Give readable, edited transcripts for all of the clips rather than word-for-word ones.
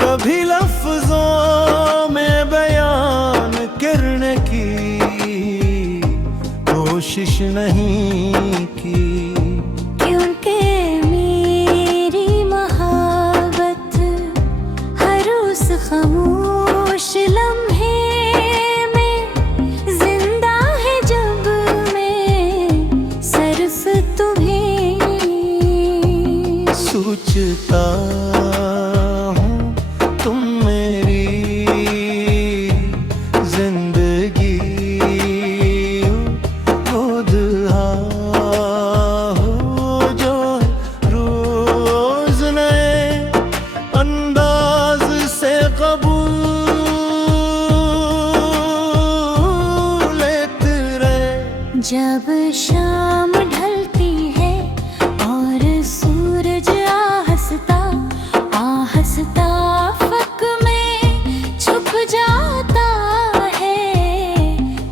कभी लफ्जों में बयान करने की कोशिश नहीं की, क्योंकि मेरी मोहब्बत हर उस खामोश लम्हे में जिंदा है जब मैं सिर्फ तुम्हें सोचता हूँ। तुम मेरी जिंदगी हो, दुआ हो जो रोज नए अंदाज से कबूल लेते रहे। जब शाम ढलती है और सूरज आहिस्ता फक में छुप जाता है,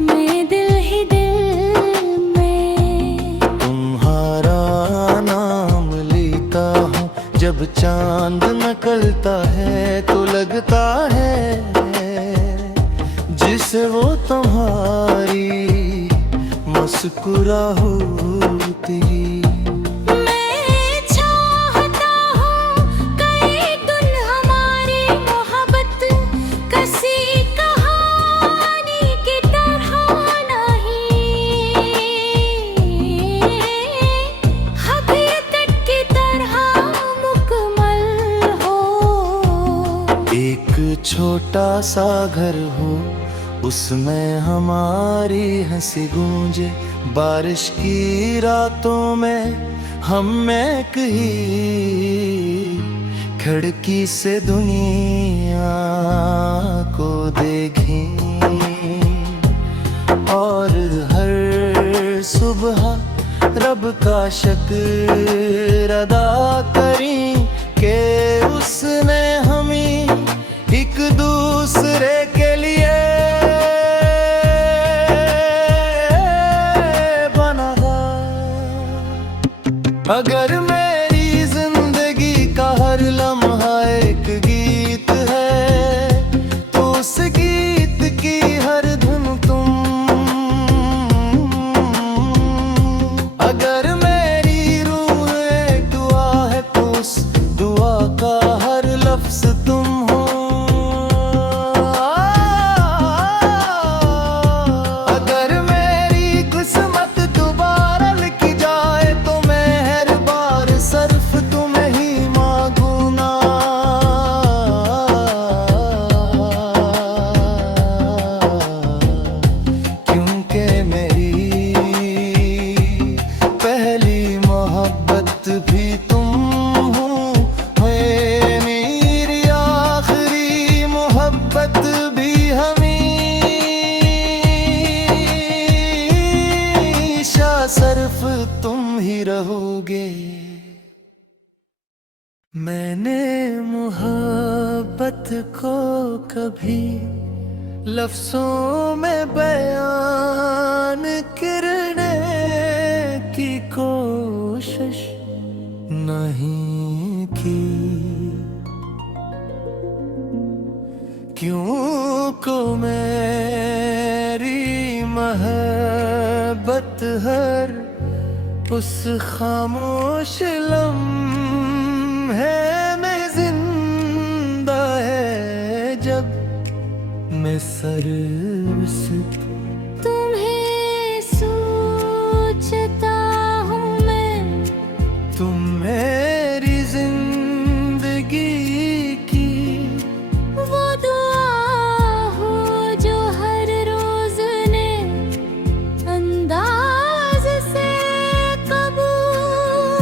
मैं दिल ही दिल में तुम्हारा नाम लेता हूँ। जब चांद निकलता है तो लगता है जिसे वो तुम्हारी मुस्कुराहटी। मैं चाहता हूँ कई दिन हमारी मोहब्बत किसी कहानी की तरह नहीं, हकीकत की तरह मुकम्मल हो। एक छोटा सा घर हो, उसमें हमारी हंसी गूंजे। बारिश की रातों में हम महक ही खिड़की से दुनिया को देखें, और हर सुबह रब का शुक्र अदा करें कि उसने हमें एक दूसरे के लिए अगर मेरी जिंदगी का हर लम्हा एक गीत है, तो उस गीत की हर धुन तुम। अगर मेरी रूह एक दुआ है, तो उस दुआ का हर लफ्ज तुम हो। अगर मेरी किस्मत दोबारा लिखी जाए, तो सिर्फ तुम्हें ही मांगूंगा। क्योंकि मेरी पहली मोहब्बत भी तुम हो, मेरी आखिरी मोहब्बत भी हमेशा सिर्फ तुम ही रहोगे। मैंने मोहब्बत को कभी लफ्जों में बयान करने की कोशिश नहीं की, क्योंकि मेरी मोहब्बत हर उस खामोश लम्हे में जिंदा है जब मैं सिर्फ तुम्हें सोचता हूँ मैं। तुम मेरी जिंदगी की वो दुआ हो जो हर रोज ने अंदाज से कबूल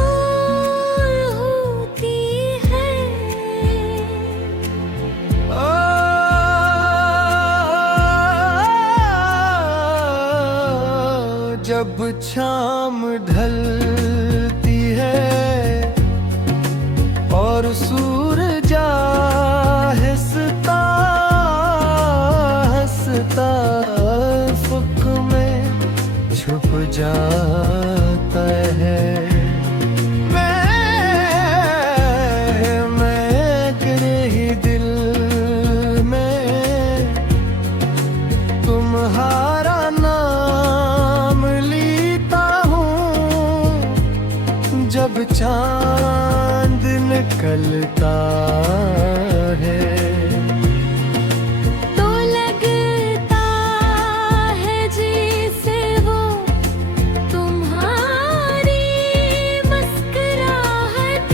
होती है। जब शाम ढलती है और सूरज आहिस्ता हंसता अफक में छुप जाता है, मैं चलता है तो लगता है जैसे वो तुम्हारी मुस्कुराहट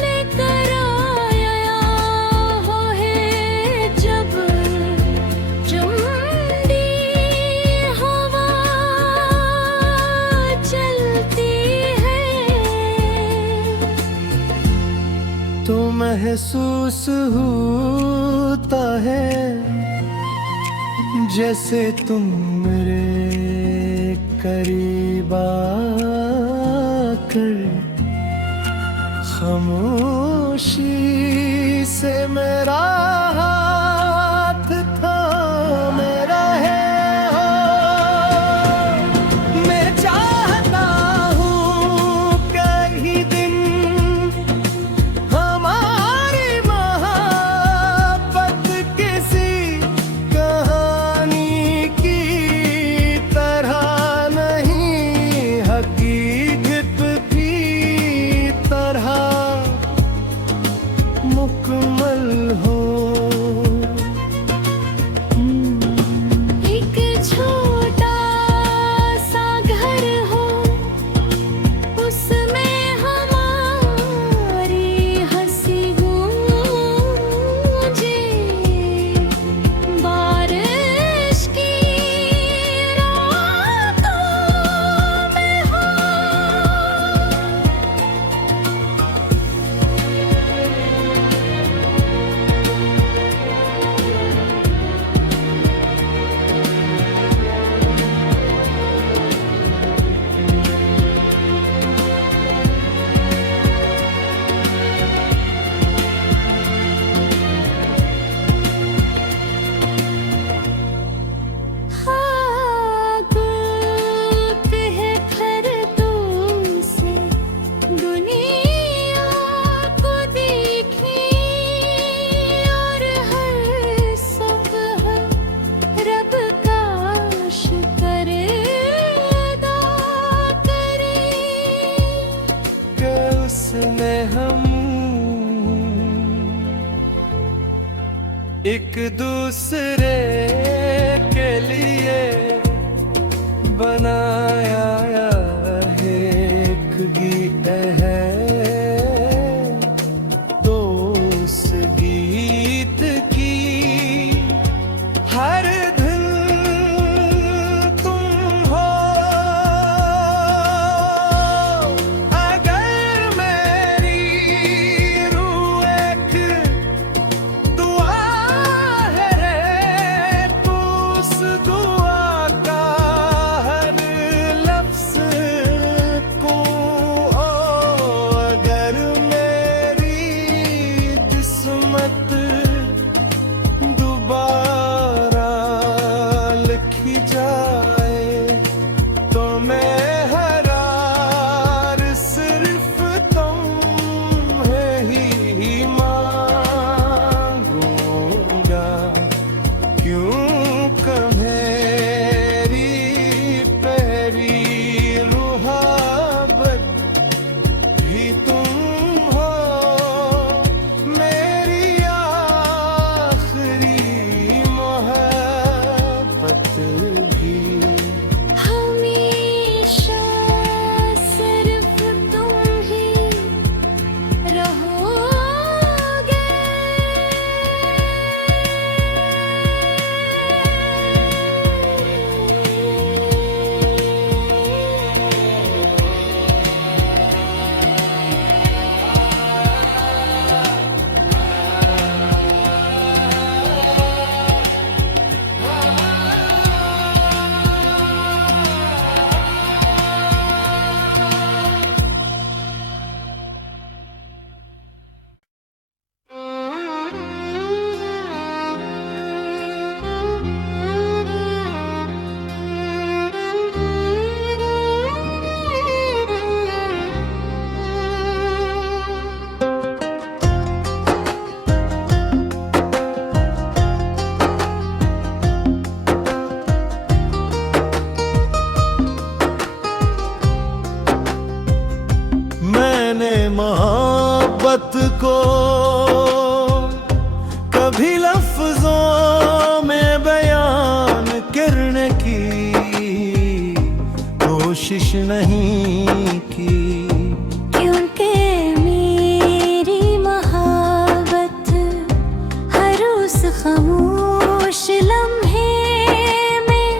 लेकर आया हो है जब ठंडी हवा चलती है तो महसूस होता है जैसे तुम मेरे करीब आकर खामोशी से मेरा हाथ थामे रहे हो। मैं चाहता हूँ कहीं दिन हमारी मोहब्बत किसी कहानी की तरह नहीं, हकीकत की तरह मुकम्मल हो। एक छोटा सा घर हो उसमें हमारी हंसी गूंजे, बारिश की रातों में हो। गुप्त है खरतूम से दुनिया को देखी और हर सुबह रब का शुक्र अदा करे कि उसने हम एक दूसरे के लिए बनाया है एक गीत है तो उस गीत की हर धुन तुम हो। अगर मेरी रूह एक दुआ है तो उस दुआ का हर बात को कभी लफ्जों में बयान करने की कोशिश नहीं की। क्योंकि मेरी मोहब्बत हर उस खामोश लम्हे में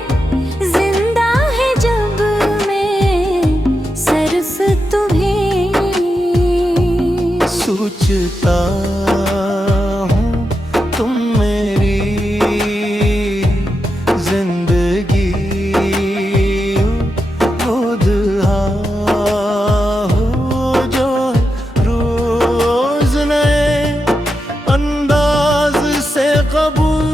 जिंदा है जब मैं सिर्फ तुम्हें सोचता हूँ तुम मेरी जिंदगी हो, दुआ हो जो रोज नए अंदाज से कबूल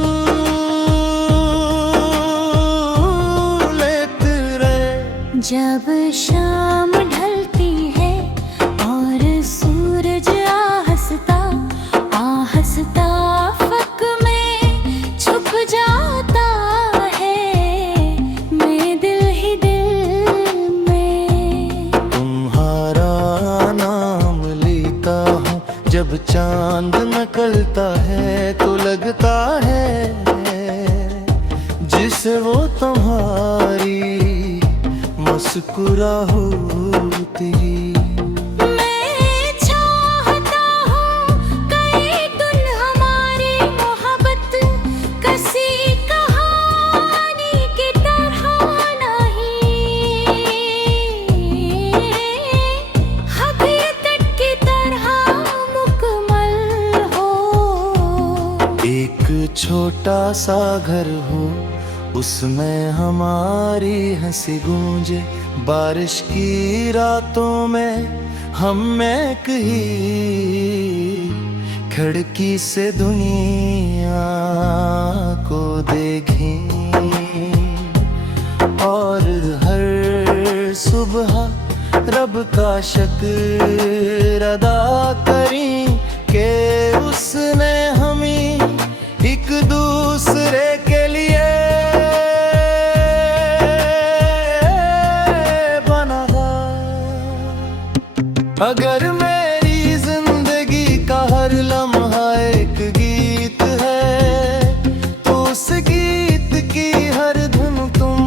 लेते रहे। जब शाम ढलती है और सूरज आहस्ता फक में छुप जाता है, मैं दिल ही दिल में तुम्हारा नाम लेता हूँ। जब चांद निकलता है तो लगता है जिसे वो तुम्हारी मुस्कुरा होती। मैं चाहता हूँ कई दिन हमारी मोहब्बत किसी कहानी की तरह नहीं, हकीकत की तरह मुकम्मल हो। एक छोटा सा घर हो, उसमें हमारी हंसी गूंजे। बारिश की रातों में हम महक ही खिड़की से दुनिया को देखें, और हर सुबह रब का शुक्र अदा करें कि उसने हमें एक दूसरे के लिए अगर मेरी जिंदगी का हर लम्हा एक गीत है तो उस गीत की हर धुन तुम।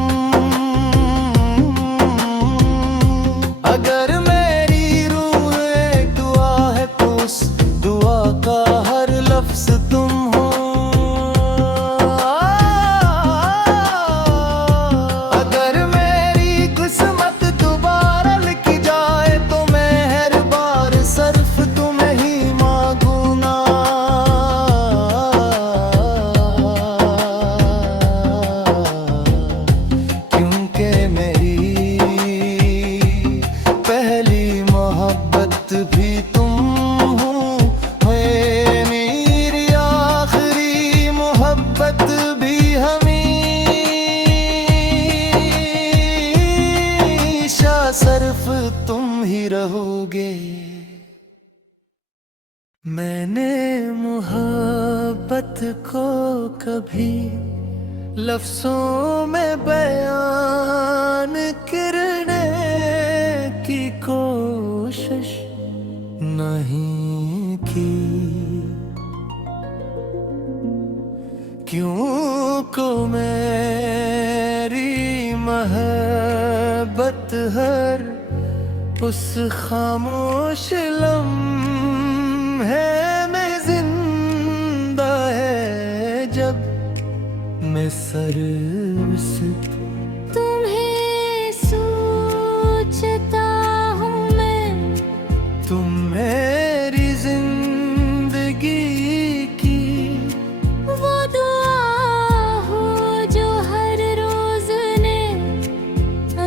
अगर मेरी रूह एक दुआ है तो उस दुआ का हर लफ्ज तुम हो। अगर मेरी किस्मत दोबारा लिखी जाए तो भी तुम हो, मेरी आखिरी मोहब्बत भी हमेशा सिर्फ तुम ही रहोगे। मैंने मोहब्बत को कभी लफ्जों में बयान करने की कोशिश नहीं की। क्यों को मेरी मोहब्बत हर उस खामोश लम्हे में जिंदा है जब मैं सिर्फ तुम्हें सोचता हूँ मैं। तुम मेरी जिंदगी की वो दुआ हो जो हर रोज ने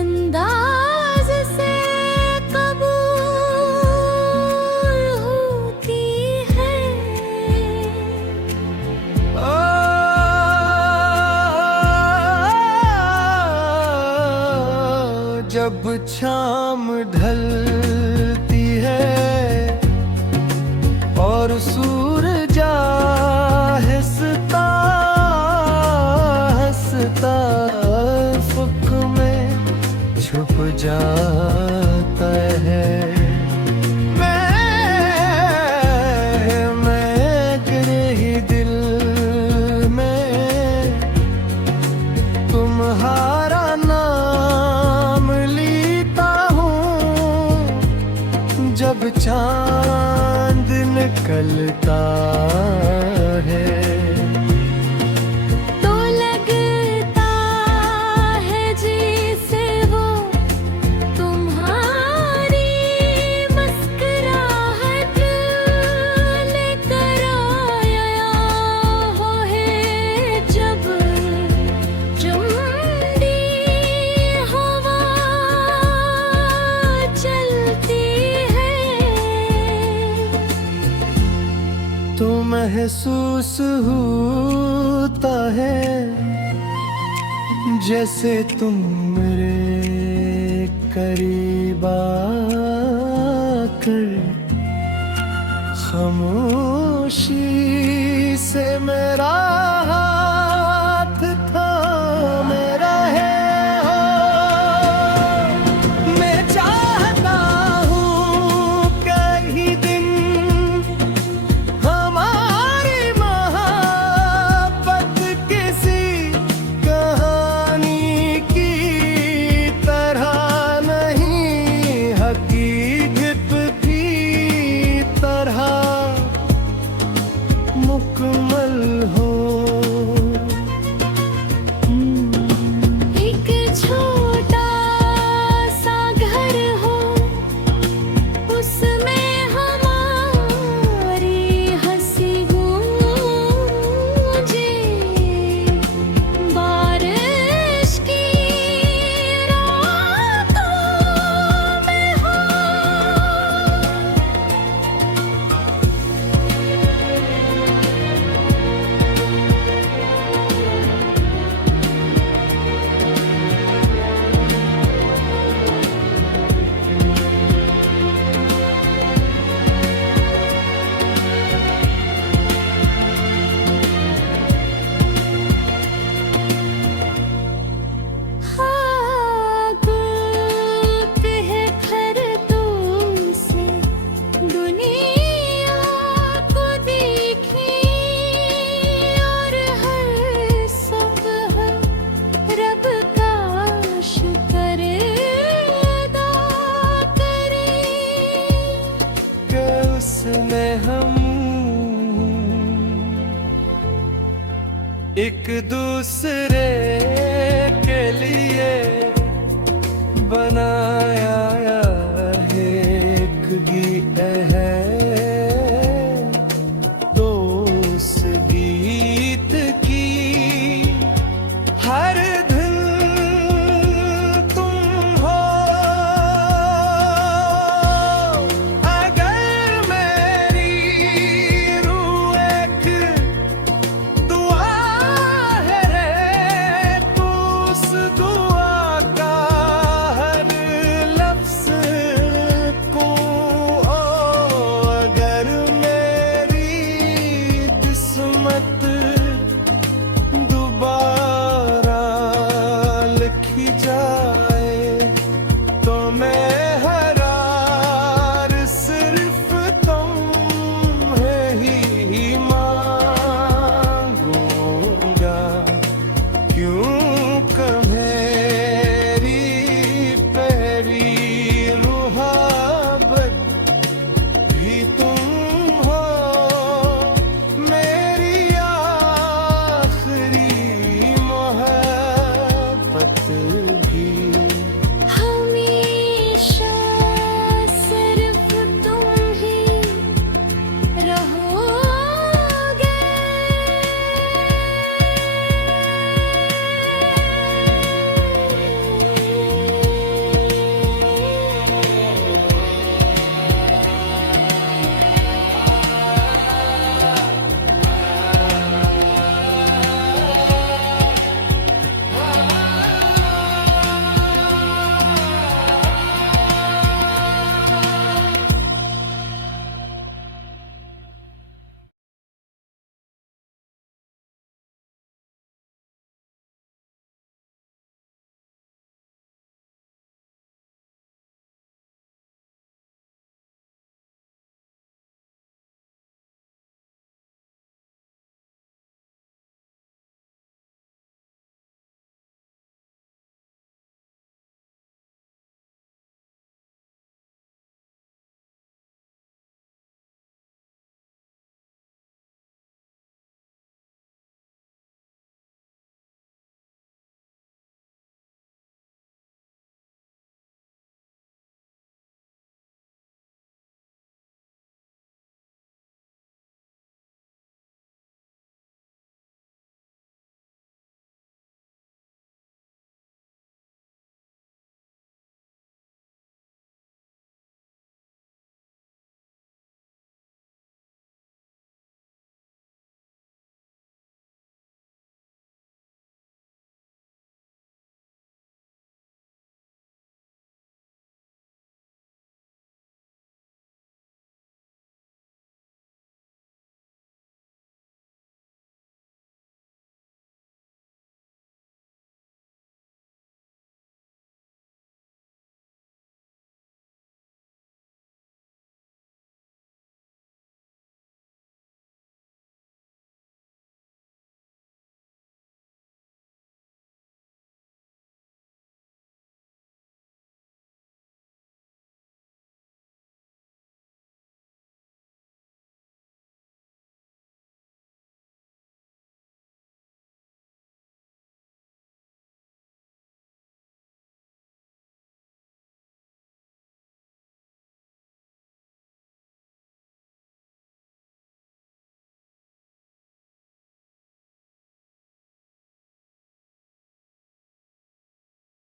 अंदाज से कबूल होती है। जब शाम ढलती है और सूरज हंसता हंसता अफक में छुप जाता है, मैं निकलता है। तो लगता है जैसे वो तुम्हारी मुस्कुराहट लेकर आया हो है। जब चुंबी हवा चलती है तो महसूस होता है जैसे तुम मेरे करीब आकर खामोशी से मेरा हाथ थामे रहे हो। मैं चाहता हूँ कहीं दिन हमारी मोहब्बत किसी कहानी की तरह नहीं, हकीकत की तरह मुकम्मल हो। एक छोटा सा घर हो, उसमें हमारी हंसी गूंजे। बारिश की रातों में हो गुप्त है खरतों से दुनिया को देखी, और हर सुबह रब का शुक्र अदा करें कि उसने हम एक दूसरे के लिए बना